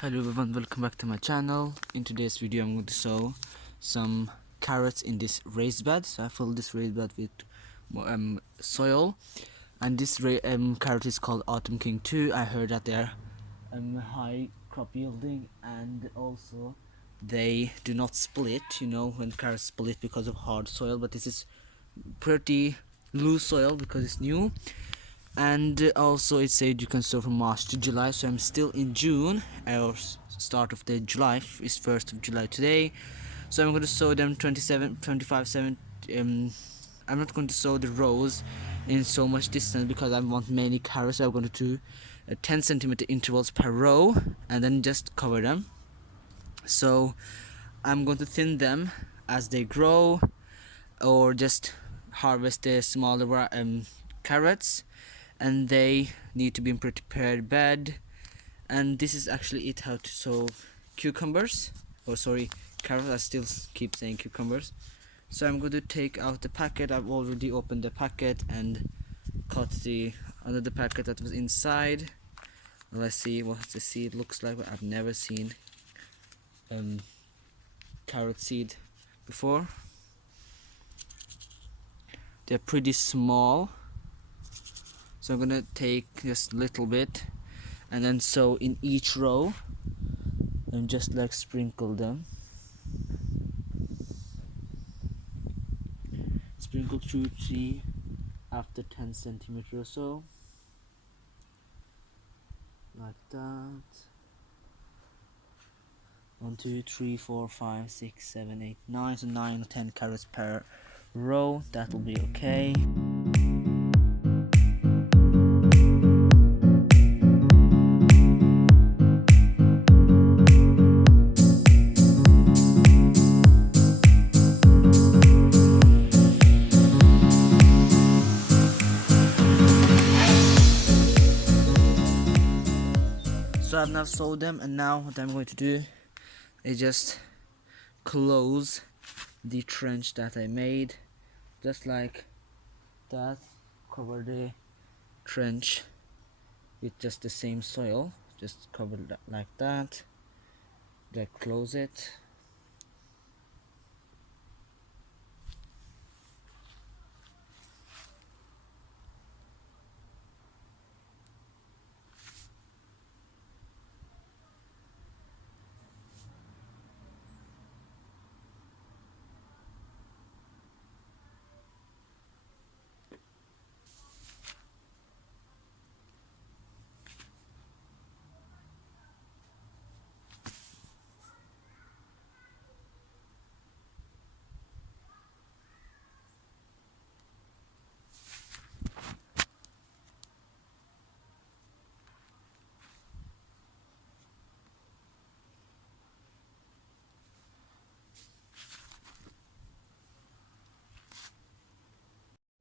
Hello everyone, welcome back to my channel. In today's video I'm going to sow some carrots in this raised bed. So I filled this raised bed with soil, and this carrot is called Autumn King 2. I heard that they're high crop yielding, and also they do not split, when carrots split because of hard soil, but this is pretty loose soil because it's new. And also it said you can sow from March to July, so I'm still in June, or start of the July is 1st of July today. So I'm going to sow them 25 7. I'm not going to sow the rows in so much distance because I want many carrots. So I'm going to do 10 centimeter intervals per row and then just cover them. So I'm going to thin them as they grow, or just harvest the smaller carrots, and they need to be in prepared bed. And this is actually it, how to sow cucumbers, or sorry, carrots. I still keep saying cucumbers. So I'm going to take out the packet. I've already opened the packet and cut the another packet that was inside. Let's see what the seed looks like. I've never seen carrot seed before. They're pretty small, so I'm gonna take just a little bit and then sow in each row and just like sprinkle them. Sprinkle 2-3 after 10 centimeters or so, like that. 1 2 3 4 5 6 7 8 9, so 9 or 10 carrots per row. That will be okay. So I've now sowed them, and now what I'm going to do is just close the trench that I made, just like that. Cover the trench with just the same soil, just cover it like that, then close it.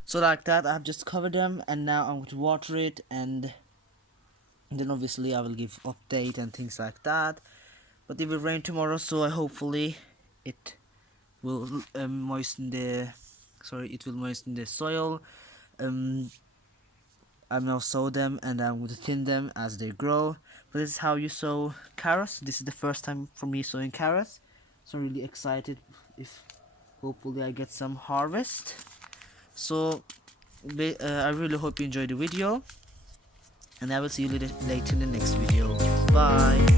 So like that, I've just covered them, and now I'm going to water it, and then obviously I will give update and things like that. But it will rain tomorrow, so hopefully it will moisten the soil. I've now sowed them, and I'm going to thin them as they grow. But this is how you sow carrots. This is the first time for me sowing carrots, so I'm really excited if hopefully I get some harvest. So I really hope you enjoyed the video, and I will see you later in the next video. Bye.